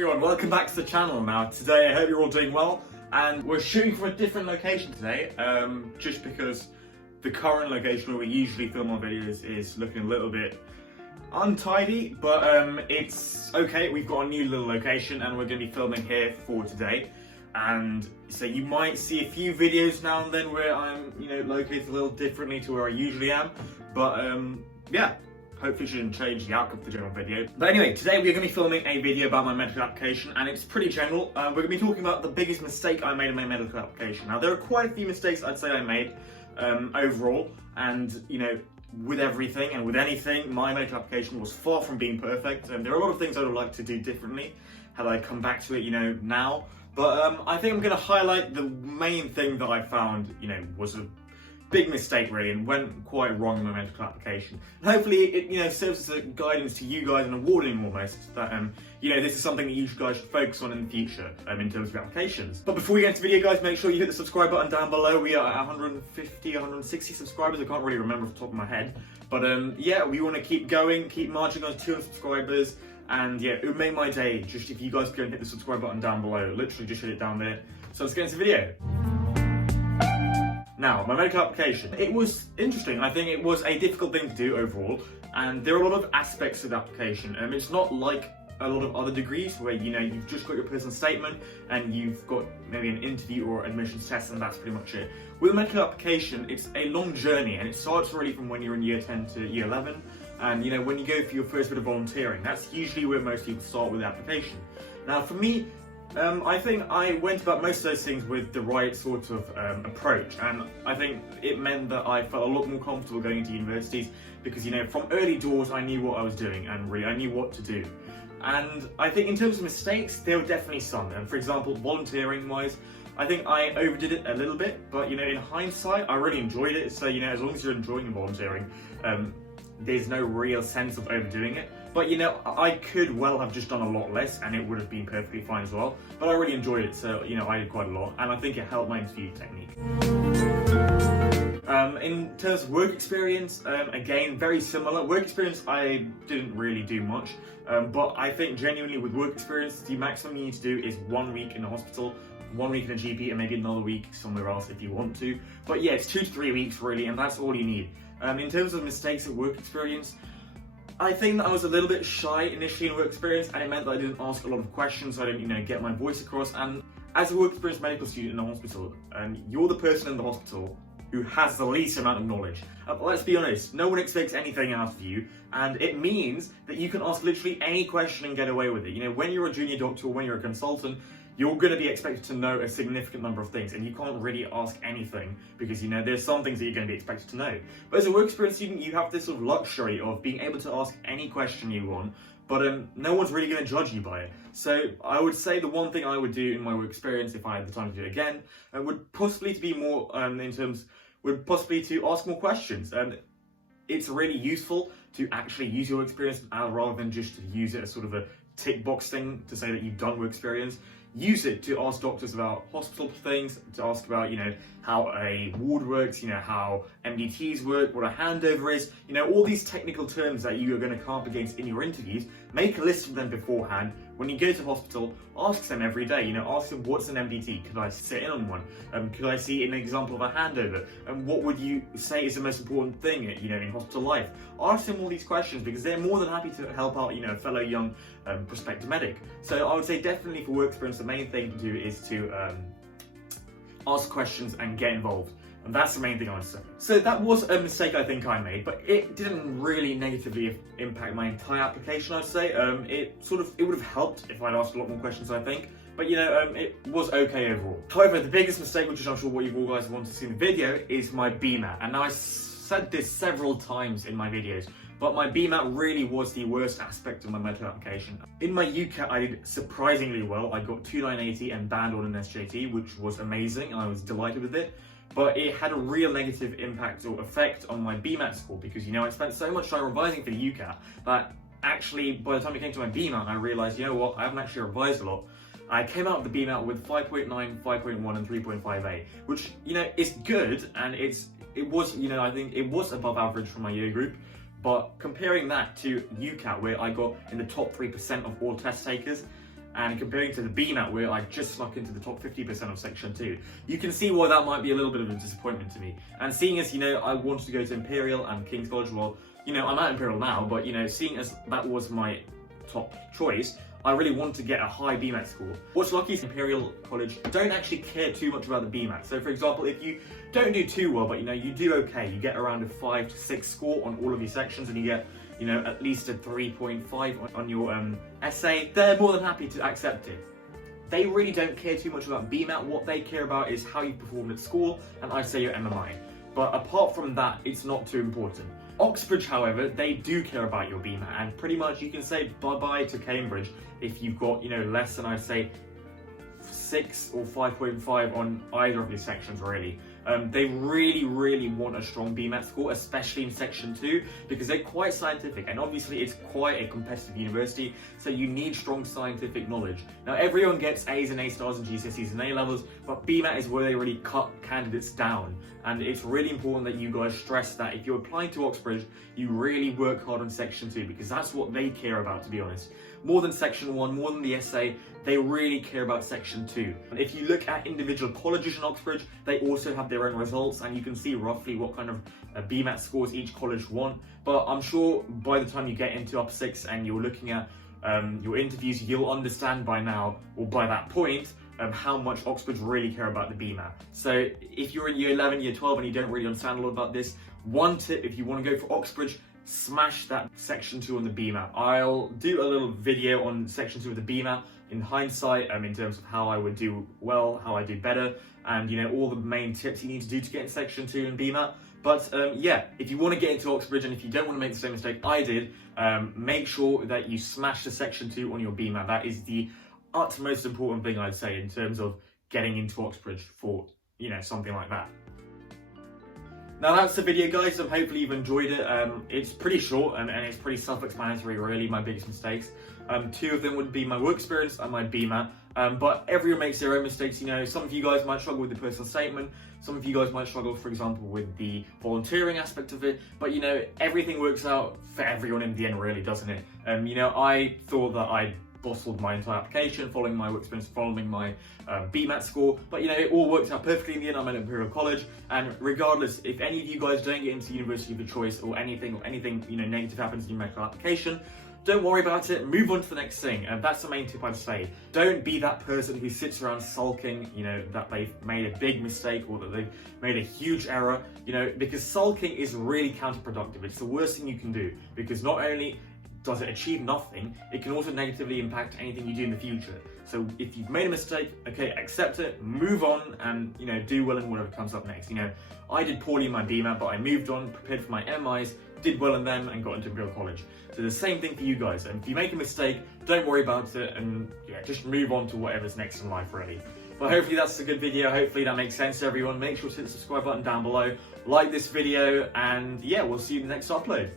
everyone, welcome back to the channel. Now today I hope you're all doing well, and we're shooting from a different location today, just because the current location where we usually film our videos is looking a little bit untidy, but it's okay. We've got a new little location and we're going to be filming here for today, and so you might see a few videos now and then where I'm located a little differently to where I usually am, but yeah, hopefully it shouldn't change the outcome of the general video. But anyway, today we're going to be filming a video about my medical application, and it's pretty general. We're going to be talking about the biggest mistake I made in my medical application. Now there are quite a few mistakes I'd say I made overall, and with everything and with anything, my medical application was far from being perfect, and there are a lot of things I would like to do differently had I come back to it now. But I think I'm going to highlight the main thing that I found was a big mistake really, and went quite wrong in my medical application. And hopefully it serves as a guidance to you guys and a warning almost that this is something that you guys should focus on in the future in terms of your applications. But before we get into the video, guys, make sure you hit the subscribe button down below. We are at 150, 160 subscribers. I can't really remember off the top of my head, but yeah, we want to keep going, keep marching on 200 subscribers. And yeah, it would make my day just if you guys go and hit the subscribe button down below. Literally just hit it down there. So let's get into the video. Now, my medical application. It was interesting. I think it was a difficult thing to do overall, and there are a lot of aspects to the application. It's not like a lot of other degrees where you've just got your personal statement and you've got maybe an interview or admissions test and that's pretty much it. With a medical application, it's a long journey, and it starts really from when you're in year 10 to year 11, and when you go for your first bit of volunteering. That's usually where most people start with the application. Now for me, I think I went about most of those things with the right sort of approach, and I think it meant that I felt a lot more comfortable going into universities because from early doors I knew what I was doing, and really I knew what to do. And I think in terms of mistakes, there were definitely some. And for example, volunteering wise, I think I overdid it a little bit, but in hindsight I really enjoyed it. So as long as you're enjoying volunteering, there's no real sense of overdoing it. But I could well have just done a lot less and it would have been perfectly fine as well. But I really enjoyed it, so I did quite a lot, and I think it helped my interview technique. In terms of work experience, again, very similar. Work experience, I didn't really do much, but I think genuinely with work experience, the maximum you need to do is 1 week in a hospital, 1 week in a GP, and maybe another week somewhere else if you want to. But yeah, it's 2 to 3 weeks really, and that's all you need. In terms of mistakes at work experience, I think that I was a little bit shy initially in work experience, and it meant that I didn't ask a lot of questions, so I didn't get my voice across. And as a work experience medical student in a hospital, you're the person in the hospital who has the least amount of knowledge. Let's be honest, no one expects anything out of you, and it means that you can ask literally any question and get away with it. When you're a junior doctor or when you're a consultant, you're going to be expected to know a significant number of things, and you can't really ask anything because there's some things that you're going to be expected to know. But as a work experience student, you have this sort of luxury of being able to ask any question you want, but no one's really going to judge you by it. So I would say the one thing I would do in my work experience, if I had the time to do it again, would possibly to be more would possibly to ask more questions. It's really useful to actually use your experience rather than just to use it as sort of a tick box thing to say that you've done work experience. Use it to ask doctors about hospital things, to ask about how a ward works, how MDTs work, what a handover is, all these technical terms that you are going to come up against in your interviews. Make a list of them beforehand. When you go to hospital, ask them every day. Ask them, what's an MDT? Could I sit in on one? Could I see an example of a handover? And what would you say is the most important thing in hospital life? Ask them all these questions because they're more than happy to help out a fellow young prospective medic. So I would say definitely for work experience, the main thing to do is to ask questions and get involved. And that's the main thing I would say. So that was a mistake I think I made, but it didn't really negatively impact my entire application, I'd say. It would have helped if I'd asked a lot more questions, I think. But it was okay overall. However, the biggest mistake, which is I'm sure what you all guys want to see in the video, is my BMAT. And now I said this several times in my videos, but my BMAT really was the worst aspect of my medical application. In my UCAT, I did surprisingly well. I got 2980 and band on an SJT, which was amazing, and I was delighted with it. But it had a real negative impact or effect on my BMAT score because, I spent so much time revising for the UCAT that actually, by the time it came to my BMAT, I realised, what, I haven't actually revised a lot. I came out of the BMAT with 5.9, 5.1 and 3.58, which, is good, and it was, I think it was above average for my year group. But comparing that to UCAT, where I got in the top 3% of all test takers, and comparing to the BMAT, where I just snuck into the top 50% of Section 2, you can see why that might be a little bit of a disappointment to me. And seeing as, I wanted to go to Imperial and King's College, well, I'm at Imperial now, but, seeing as that was my top choice, I really want to get a high BMAT score. What's lucky is Imperial College don't actually care too much about the BMAT. So for example, if you don't do too well, but you do okay, you get around a 5 to 6 score on all of your sections, and you get at least a 3.5 on your essay, they're more than happy to accept it. They really don't care too much about BMAT. What they care about is how you performed at school, and I'd say your MMI. But apart from that, it's not too important. Oxbridge, however, they do care about your BMAT, and pretty much you can say bye-bye to Cambridge if you've got, less than, I'd say, 6 or 5.5 on either of your sections, really. They really want a strong BMAT score, especially in Section 2, because they're quite scientific, and obviously it's quite a competitive university, so you need strong scientific knowledge. Now, everyone gets A's and A stars in GCSEs and A levels, but BMAT is where they really cut candidates down, and it's really important that you guys stress that if you're applying to Oxbridge, you really work hard on Section 2, because that's what they care about, to be honest. More than Section 1, more than the essay, they really care about Section 2. And if you look at individual colleges in Oxbridge, they also have their own results, and you can see roughly what kind of BMAT scores each college want. But I'm sure by the time you get into Upper 6 and you're looking at your interviews, you'll understand by now, or by that point, how much Oxbridge really care about the BMAT. So if you're in year 11, year 12, and you don't really understand a lot about this, one tip, if you want to go for Oxbridge, smash that Section 2 on the BMAT. I'll do a little video on Section 2 of the BMAT in hindsight, in terms of how I would do well, how I do better, and all the main tips you need to do to get in Section 2 in BMAT. But yeah, if you want to get into Oxbridge, and if you don't want to make the same mistake I did, make sure that you smash the Section 2 on your BMAT. That is the utmost important thing, I'd say, in terms of getting into Oxbridge for, something like that. Now that's the video, guys, so hopefully you've enjoyed it. It's pretty short and it's pretty self-explanatory, really, my biggest mistakes. 2 of them would be my work experience and my BMAT, but everyone makes their own mistakes. Some of you guys might struggle with the personal statement, some of you guys might struggle, for example, with the volunteering aspect of it, but everything works out for everyone in the end, really, doesn't it? I thought that I bottled my entire application, following my work experience, following my BMAT score, but it all worked out perfectly in the end. I'm at Imperial College, and regardless, if any of you guys don't get into university of your choice, or anything negative happens in your medical application, don't worry about it, move on to the next thing. And that's the main tip I'd say. Don't be that person who sits around sulking, that they've made a big mistake or that they've made a huge error, because sulking is really counterproductive. It's the worst thing you can do, because not only does it achieve nothing, it can also negatively impact anything you do in the future. So if you've made a mistake, okay, accept it, move on, and do well in whatever comes up next. I did poorly in my BMAT, but I moved on, prepared for my MIs, did well in them, and got into Imperial College. So the same thing for you guys. And if you make a mistake, don't worry about it, and just move on to whatever's next in life, really. But hopefully that's a good video. Hopefully that makes sense to everyone. Make sure to hit the subscribe button down below, like this video, and yeah, we'll see you in the next upload.